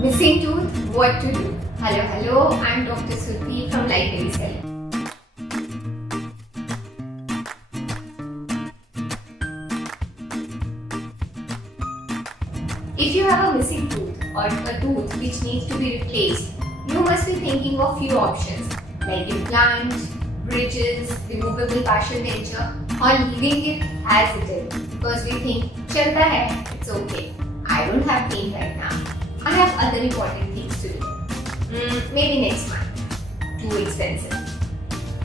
Missing tooth, what to do? Hello, I'm Dr. Suti from Life Very Cell. If you have a missing tooth or a tooth which needs to be replaced, you must be thinking of few options like implant, bridges, removable partial denture, or leaving it as it is because we think, chalta hai, it's okay. I don't have pain right now. I have other important things to do. Maybe next month. Too expensive.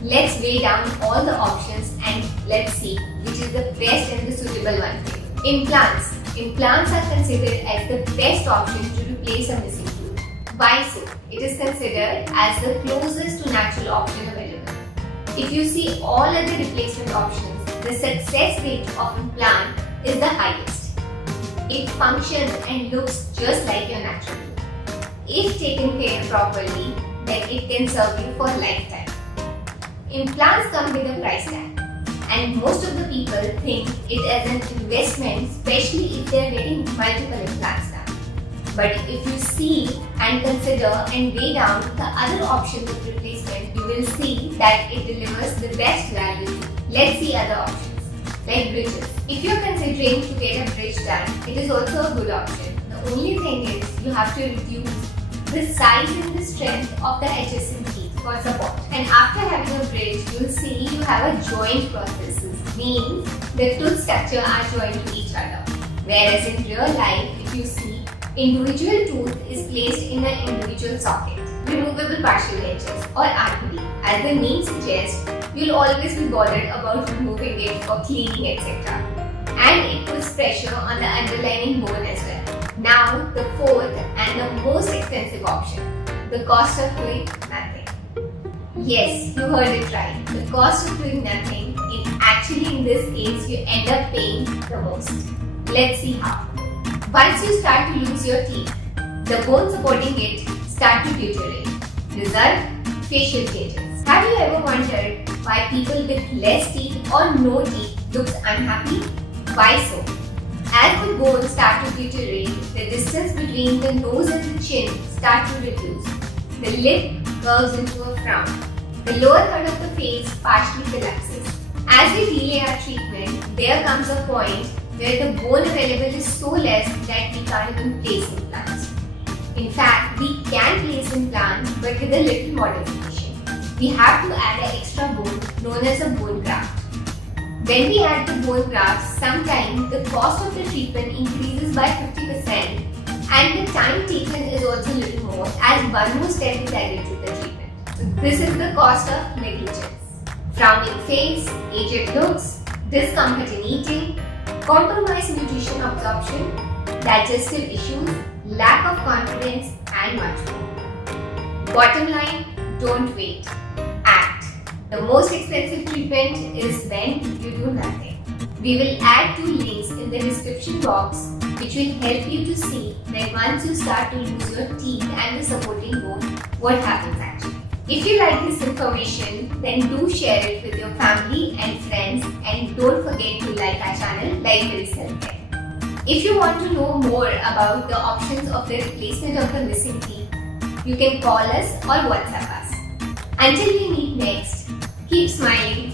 Let's weigh down all the options and let's see which is the best and the suitable one for you. Implants. Implants are considered as the best option to replace a missing tooth. Why so? It is considered as the closest to natural option available. If you see all other replacement options, the success rate of implant is the highest. It functions and looks just like your natural tooth. If taken care properly, then it can serve you for lifetime. Implants come with a price tag, and most of the people think it as an investment, especially if they are getting multiple implants done. But if you see and consider and weigh down the other options of replacement, you will see that it delivers the best value. Let's see other options like bridges. If you're considering to get a bridge done, it is also a good option. The only thing is you have to reduce the size and the strength of the adjacent teeth for support. And after having a bridge, you will see you have a joint prosthesis, means the tooth structure are joined to each other. Whereas in real life, if you see, individual tooth is placed in an individual socket. Removable partial dentures or RPD. As the name suggests, you'll always be bothered about removing it or cleaning, etc. And it puts pressure on the underlying bone as well. Now, the fourth and the most expensive option, the cost of doing nothing. Yes, you heard it right. The cost of doing nothing, in this case, you end up paying the most. Let's see how. Once you start to lose your teeth, the bone supporting it start to deteriorate. Result, facial changes. Have you ever wondered why people with less teeth or no teeth looks unhappy? Why so? As the bones start to deteriorate, the distance between the nose and the chin start to reduce. The lip curves into a frown. The lower third of the face partially collapses. As we delay our treatment, there comes a point where the bone available is so less that we can't even place implants. In fact, we can place implants but with a little modification. We have to add an extra bone known as a bone graft. When we add the bone graft, sometimes the cost of the treatment increases by 50% and the time taken is also a little more as one more step is added to the treatment. So this is the cost of negligence. Frowning face, aged looks, discomfort in eating, compromised nutrition absorption, digestive issues, lack of confidence and much more. Bottom line, don't wait. Act. The most expensive treatment is when you do nothing. We will add 2 links in the description box which will help you to see that once you start to lose your teeth and the supporting bone, what happens actually. If you like this information, then do share it with your family and friends and don't forget to like our channel Life Very Cell Care. If you want to know more about the options of the replacement of the missing teeth, you can call us or WhatsApp us. Until we meet next, keep smiling,